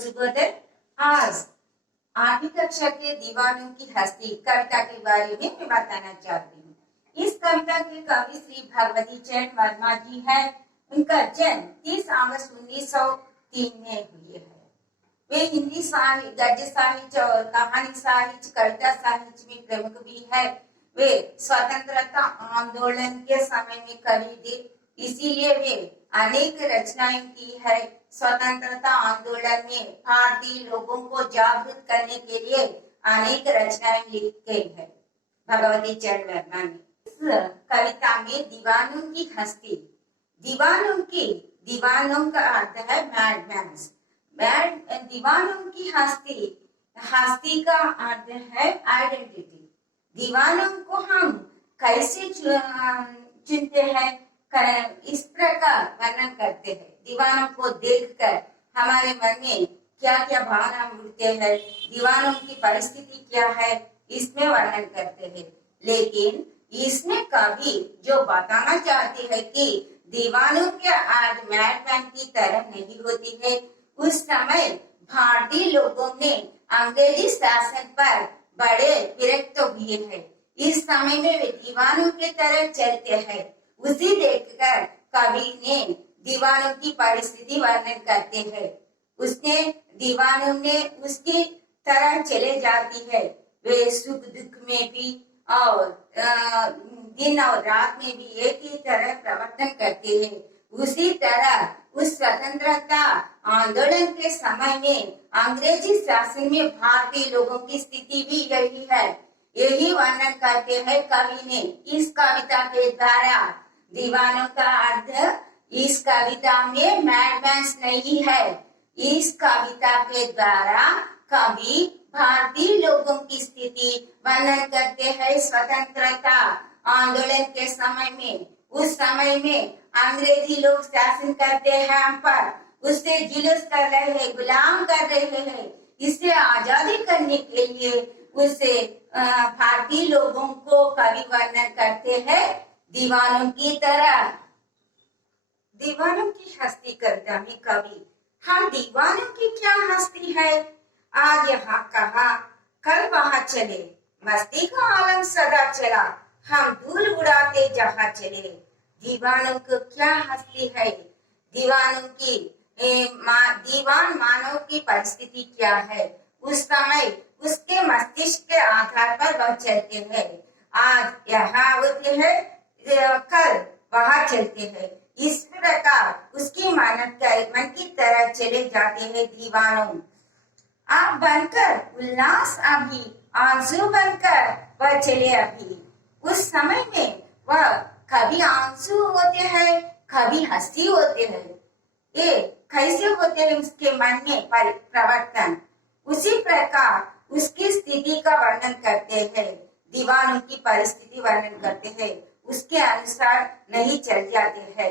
शुभोदय। आज 8वीं कक्षा के दीवानों की हस्ती कविता के बारे में मैं बताना चाहती हूँ। इस कविता के कवि श्री भगवती चरण वर्मा जी है। उनका जन्म 30 अगस्त 1903 में हुए है। वे हिंदी साहित्य, गद्य साहित्य और कहानी साहित्य, कविता साहित्य में प्रमुख भी है। वे स्वतंत्रता आंदोलन के समय में कवि थे, इसीलिए वे अनेक रचनाएं की है। स्वतंत्रता आंदोलन में भारतीय लोगों को जागरूक करने के लिए अनेक रचनाएं लिख गई है भगवती चरण वर्मा ने। इस कविता में दीवानों की हस्ती, दीवानों का अर्थ है मैडमैन्स। दीवानों की हस्ती का अर्थ है आइडेंटिटी। दीवानों को हम कैसे चुनते हैं, इस प्रकार वर्णन करते हैं। दीवानों को देखकर हमारे मन में क्या क्या भावना उठते हैं, दीवानों की परिस्थिति क्या है, इसमें वर्णन करते हैं। लेकिन इसमें कभी जो बताना चाहते हैं कि दीवानों के आज मैडमैन की तरह नहीं होती है। उस समय भारतीय लोगों ने अंग्रेजी शासन पर बड़े विरक्त हुए हैं। इस समय में वे दीवानों के तरह चलते हैं। उसी देखकर कवि ने दीवानों की परिस्थिति वर्णन करते हैं। दीवानों ने उसकी तरह चले जाती है। वे सुख दुख में भी और दिन और रात में भी एक ही तरह प्रवर्तन करते हैं। उसी तरह उस स्वतंत्रता आंदोलन के समय में अंग्रेजी शासन में भारतीय लोगों की स्थिति भी यही है। यही वर्णन करते हैं कवि ने इस कविता के द्वारा। दीवानों का अर्थ इस कविता में मैडमैन्स नहीं है। इस कविता के द्वारा कवि भारतीय लोगों की स्थिति वर्णन करते हैं। स्वतंत्रता आंदोलन के समय में, उस समय में अंग्रेजी लोग शासन करते हैं हम पर, उससे जुलूस कर रहे हैं, गुलाम कर रहे हैं। इससे आजादी करने के लिए उससे भारतीय लोगों को कवि वर्णन करते हैं दीवानों की तरह। दीवानों की हस्ती कविता में कवि हम दीवानों की क्या हस्ती है, आज यहाँ कहा कल वहाँ चले, मस्ती का आलम सदा चला, हम धूल उड़ाते जहाँ चले। दीवानों को क्या हस्ती है, दीवान मानव की परिस्थिति क्या है, उस समय उसके मस्तिष्क के आधार पर वह चलते हैं। आज यहाँ होते हैं, कल वहाँ चलते हैं। इस प्रकार उसकी मन की तरह चले जाते हैं दीवानों। आप बनकर उल्लास अभी, आंसू बनकर वह चले अभी। उस समय में वह कभी आंसू होते हैं, कभी हंसी होते हैं। ये कैसे होते हैं उसके मन में परिवर्तन, उसी प्रकार उसकी स्थिति का वर्णन करते हैं। दीवानों की परिस्थिति वर्णन करते हैं, उसके अनुसार नहीं चल जाते हैं,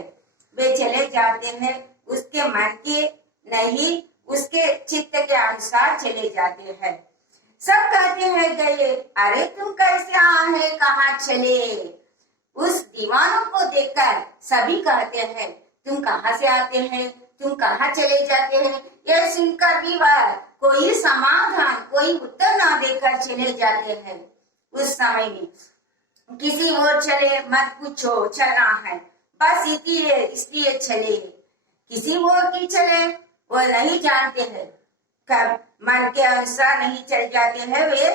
वे चले जाते हैं उसके मन के नहीं, उसके चित्त के अनुसार चले जाते हैं। सब कहते हैं गए, अरे तुम कैसे आए, कहाँ चले। उस दीवानों को देखकर सभी कहते हैं तुम कहाँ से आते हैं, तुम कहाँ चले जाते हैं। यह सुनकर भी वह कोई समाधान, कोई उत्तर ना देकर चले जाते हैं। उस समय में किसी और चले, मत पूछो, चलना है बस इसलिए चले। किसी और की चले, वो नहीं जानते हैं, कब मन के अनुसार नहीं चल जाते हैं। वे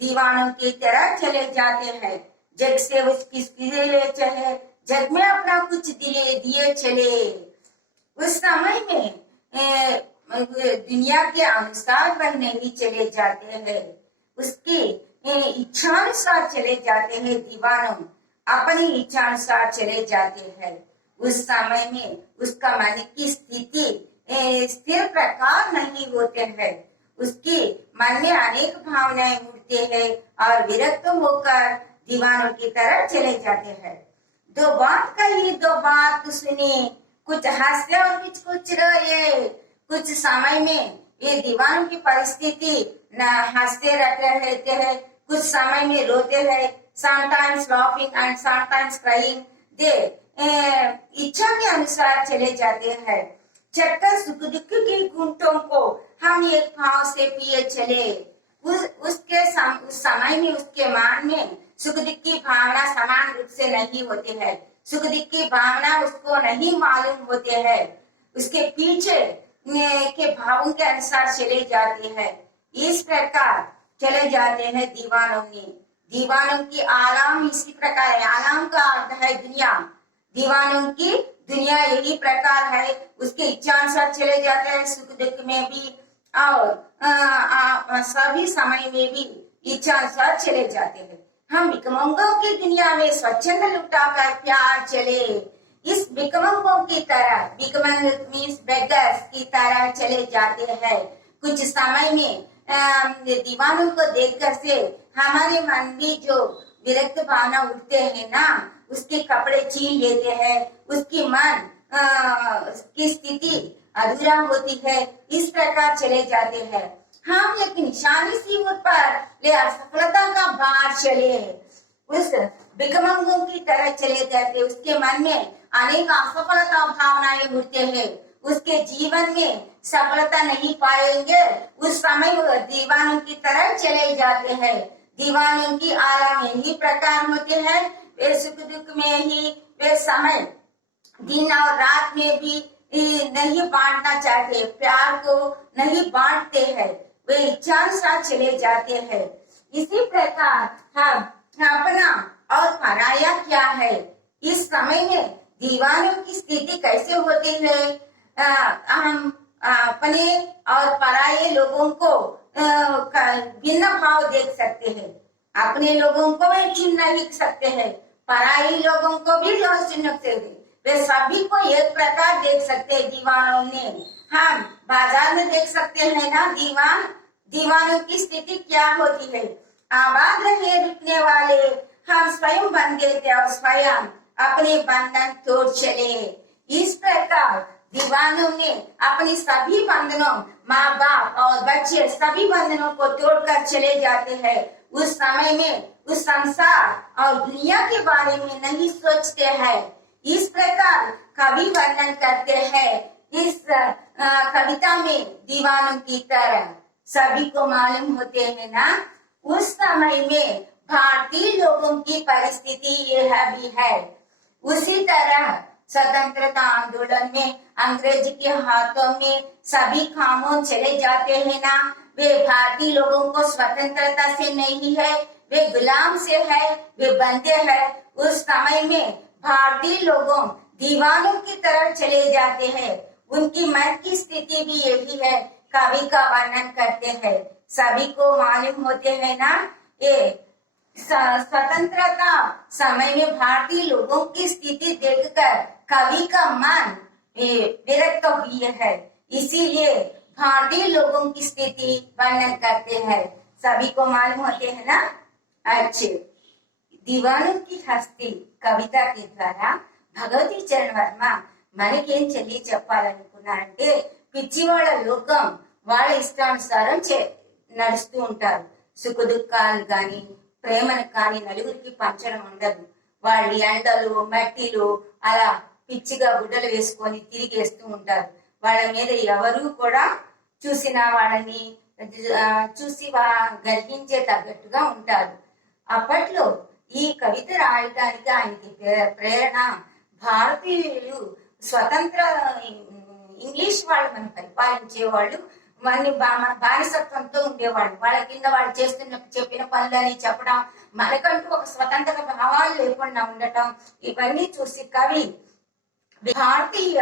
दीवानों की तरह चले जाते हैं। जग से किसके लिए चले, जग में अपना कुछ दिए चले। उस समय में दुनिया के अनुसार वह नहीं चले जाते हैं, उसकी इच्छानुसार चले जाते हैं। दीवानों अपनी इच्छानुसार चले जाते हैं। उस समय में उसका मन की स्थिति स्थिर प्रकार नहीं होते हैं। उसके मन में अनेक भावनाएं उठते हैं और विरक्त होकर दीवानों की तरह चले जाते हैं। दो बात कही, दो बात सुनी, कुछ हंसे और कुछ रोए। कुछ समय में ये दीवानों की परिस्थिति न हंसते रहते हैं, कुछ समय में रोते हैं। sometimes laughing and sometimes crying, they इच्छा के अनुसार चले जाते हैं। चक्कर सुख दुख के घूंटों को हम एक भाव से पिए चले। उस समय में उसके मन में सुख दुख की भावना समान रूप से नहीं होती है। सुख दुख की भावना उसको नहीं मालूम होते हैं। उसके पीछे के भावों के अनुसार चले जाते हैं। इस प्रकार चले जाते हैं दीवानों में। दीवानों की आराम इसी प्रकार है। आराम का अर्थ है दुनिया। दीवानों की दुनिया यही प्रकार है। उसके इच्छा अनुसार चले जाते हैं, सुख दुख में भी और सभी समय में भी इच्छा अनुसार चले जाते हैं। हम भिकमंगों की दुनिया में स्वच्छंद लुटाकर प्यार चले। इस भिकमंगों की तरह, भिकमंग मीन्स बेगर्स की तरह चले जाते हैं। कुछ समय में दीवानों को देखकर से हमारे मन में जो विरक्त भावना उठते हैं ना, उसके कपड़े छीन लेते हैं, उसकी मन की स्थिति अधूरा होती है। इस प्रकार चले जाते हैं। हम एक निशानी सी पर ले असफलता का भार चले। उस भिकमंगों की तरह चले जाते। उसके मन में अनेक असफलता भावनाएं उठते हैं। उसके जीवन में सफलता नहीं पाएंगे। उस समय वो दीवानों की तरह चले जाते हैं। दीवानों की आराम यही प्रकार होते हैं। वे सुख दुख में ही वे समय दिन और रात में भी नहीं बांटना चाहते, प्यार को नहीं बांटते हैं। वे इच्छानुसार चले जाते हैं। इसी प्रकार हम अपना और पराया क्या है। इस समय में दीवानों की स्थिति कैसे होती है। हम अपने और पराये लोगों को भिन्न भाव देख सकते हैं। अपने लोगों को भी चुन नहीं सकते हैं, पराये लोगों को भी चुन सकते हैं। वे सभी को एक प्रकार देख सकते हैं दीवानों ने। हम बाजार में देख सकते हैं ना दीवानों की स्थिति क्या होती है। आबाद रहे रुकने वाले, हम स्वयं बन देते और स्वयं अपने बंधन तोड़ चले। इस प्रकार दीवानों ने अपनी सभी बंधनों, माँ बाप और बच्चे सभी बंधनों को तोड़कर चले जाते हैं। उस समय में उस संसार और दुनिया के बारे में नहीं सोचते हैं। इस प्रकार कवि वर्णन करते हैं। इस कविता में दीवानों की तरह सभी को मालूम होते हैं ना, उस समय में भारतीय लोगों की परिस्थिति यह भी है। उसी तरह स्वतंत्रता आंदोलन में अंग्रेज के हाथों में सभी खामोश चले जाते हैं ना। वे भारतीय लोगों को स्वतंत्रता से नहीं है, वे गुलाम से है, वे बंदे हैं। उस समय में भारतीय लोगों दीवानों की तरह चले जाते हैं। उनकी मन की स्थिति भी यही है। कवि का वर्णन करते हैं। सभी को मालूम होते हैं ना, ये स्वतंत्रता समय में भारतीय लोगों की स्थिति देखकर कवि का मन विरक्त हुई है। इसीलिए भारतीय लोगों की स्थिति वर्णन करते हैं। सभी को मालूम होते हैं ना। अच्छे दीवानों की हस्ती कविता के द्वारा భగవతి చరణ్ వర్మ మనకేం చెప్పాలనుకున్నా అంటే, పిచ్చివాళ్ళ లోకం వాళ్ళ ఇష్టానుసారం నడుస్తూ ఉంటారు. సుఖ దుఃఖాలు గాని ప్రేమను కానీ నలుగురికి పంచడం ఉండదు. వాళ్ళు ఎండలు మట్టిలు అలా పిచ్చిగా గుడ్డలు వేసుకొని తిరిగేస్తూ ఉంటారు. వాళ్ళ మీద ఎవరు కూడా చూసిన వాళ్ళని చూసి గర్హించే తగ్గట్టుగా ఉంటారు. అప్పట్లో ఈ కవిత రాయటానికి ఆయనకి ప్రేరణ భారతీయులు స్వతంత్ర ఇంగ్లీష్ వాళ్ళు మనం పరిపాలించే వాళ్ళు మన బానిసత్వంతో ఉండేవాళ్ళు. వాళ్ళ కింద వాళ్ళు చెప్పిన పనులని చెప్పడం, మనకంటూ ఒక స్వతంత్ర భావాలు లేకుండా ఉండటం, ఇవన్నీ చూసి కవి భారతీయ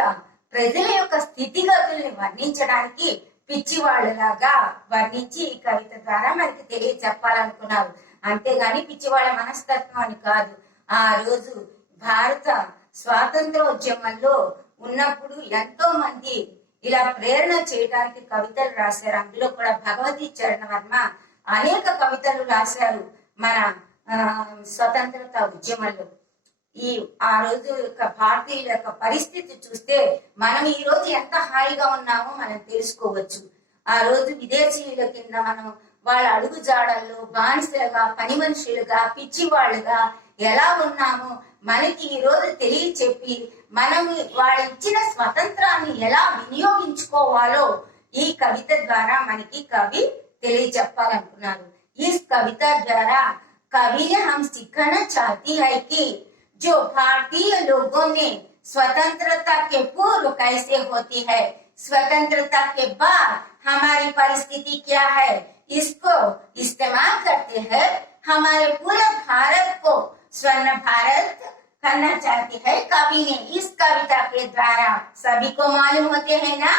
ప్రజల యొక్క స్థితిగతుల్ని వర్ణించడానికి పిచ్చివాళ్ళలాగా వర్ణించి ఈ కవిత ద్వారా మనకి తెలియచెప్పాలనుకున్నారు. అంతేగాని పిచ్చివాళ్ళ మనస్తత్వం అని కాదు. ఆ రోజు భారత స్వాతంత్రోద్యమంలో ఉన్నప్పుడు ఎంతో మంది ఇలా ప్రేరణ చేయడానికి కవితలు రాశారు. అందులో కూడా భగవతి చరణ్ వర్మ అనేక కవితలు రాశారు మన స్వతంత్రత ఉద్యమంలో. ఆ రోజు యొక్క భారతీయుల యొక్క పరిస్థితి చూస్తే మనం ఈ రోజు ఎంత హాయిగా ఉన్నామో మనం తెలుసుకోవచ్చు. ఆ రోజు విదేశీయుల కింద మనం వాళ్ళ అడుగు జాడల్లో బానిసలుగా, పని మనుషులుగా, పిచ్చివాళ్ళుగా ఎలా ఉన్నామో మనకి ఈ రోజు తెలియచెప్పి మనం వాళ్ళ ఇచ్చిన స్వతంత్రాన్ని ఎలా వినియోగించుకోవాలో ఈ కవిత ద్వారా మనకి కవి తెలియచెప్పాలనుకున్నారు। इस कविता द्वारा कवि ने हम सिखाना चाहती है कि जो भारतीय लोगों ने स्वतंत्रता के पूर्व कैसे होती है, स्वतंत्रता के बाद हमारी परिस्थिति क्या है, इसको इस्तेमाल करते हैं हमारे पूरे भारत को स्वर्ण भारत करना चाहते हैं कवि ने। इस कविता के द्वारा सभी को मालूम होते हैं ना